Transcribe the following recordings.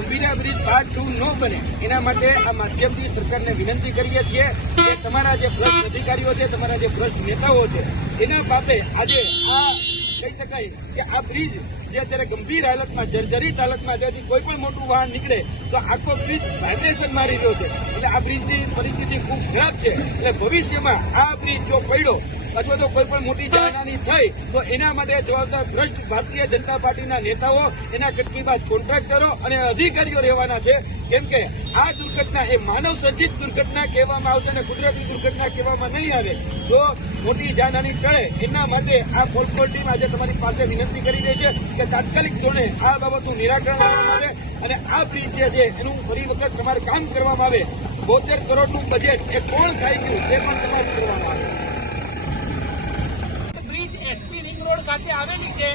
Gambhira bridge part 2 ન બને એના માટે આ માધ્યમથી સરકારને વિનંતી કરીએ છીએ કે તમારા જે ભ્રષ્ટ અધિકારીઓ છે, તમારા જે ભ્રષ્ટ નેતાઓ છે, એના બાબતે આજે આ કહી શકાય કે આ બ્રિજ જે અત્યારે ગંભીર હાલતમાં, જર્જરિત હાલતમાં, જેથી કોઈ પણ મોટું વાહન નીકળે તો આખો બ્રિજ વાઇબ્રેશન મારી રહ્યો છે. એટલે આ બ્રિજની પરિસ્થિતિ ખૂબ ખરાબ છે. એટલે ભવિષ્યમાં આ બ્રિજ જો પડ્યો અથવા તો કોઈ પણ મોટી જાનહાની થઈ તો એના માટે જવાબદાર ભ્રષ્ટ ભારતીય જનતા પાર્ટીના નેતાઓ, એના કટકીબાજ કોન્ટ્રાક્ટરો અને અધિકારીઓ રહેવાના છે. કેમ કે આ દુર્ઘટના એ માનવ સર્જિત દુર્ઘટના કહેવામાં આવશે અને કુદરતી દુર્ઘટના કહેવામાં નહીં આવે તો મોટી જાનહાની ટળે. એના માટે આ પોલકોલ ટીમ આજે તમારી પાસે વિનંતી કરી રહી છે કે તાત્કાલિક ધોરણે આ બાબતનું નિરાકરણ લાવવામાં આવે અને આ બ્રિજ જે છે એનું ફરી વખત સમારકામ કરવામાં આવે. 72 કરોડનું બજેટ એ કોણ ખાઈ ગયું તે પણ તપાસ કરવામાં આવે. એસપી રિંગ રોડ ખાતે આવેલી છે.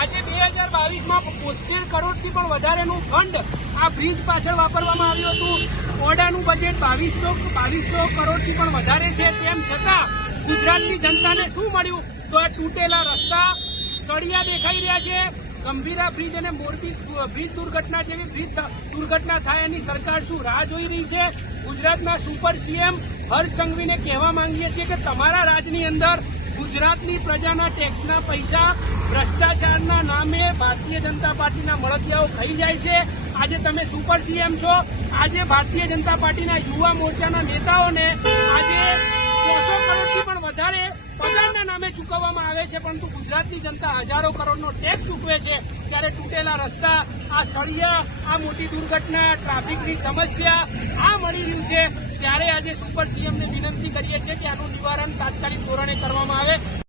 આજે 2022માં 72 કરોડથી પણ વધારેનું ફંડ આ બ્રિજ પાછળ વાપરવામાં આવ્યું હતું. ઓડાનું બજેટ 2200 કરોડથી પણ વધારે છે. તેમ છતાં ગુજરાતની જનતાને શું મળ્યું? તો આ તૂટેલા રસ્તા, સળિયા દેખાઈ રહ્યા છે. ગંભીરા બ્રિજ અને મોરબી બ્રિજ દુર્ઘટના જેવી બ્રિજ દુર્ઘટના થાય એની સરકાર શું રાહ જોઈ રહી છે? ગુજરાતના સુપર સીએમ હર્ષ સંઘવીને કહેવા માંગીએ છીએ કે તમારા રાજની અંદર ગુજરાતની પ્રજાના ટેક્સના પૈસા ભ્રષ્ટાચારના નામે ભારતીય જનતા પાર્ટીના મળતિયાઓ ખાઈ જાય છે. આજે તમે સુપર સીએમ છો. આજે ભારતીય જનતા પાર્ટીના યુવા મોરચાના નેતાઓને આજે 100 કરોડથી પણ વધારે પગારના નામે ચૂકવવામાં આવે છે, પરંતુ ગુજરાતની જનતા હજારો કરોડનો ટેક્સ ચૂકવે છે. ત્યારે તૂટેલા રસ્તા, આ સળિયા, આ મોટી દુર્ઘટના, ટ્રાફિકની સમસ્યા આ મળી રહ્યું છે. ત્યારે આજે સુપર સીએમને વિનંતી કરીએ છીએ કે આનું નિવારણ તાત્કાલિક ધોરણે કરવામાં આવે.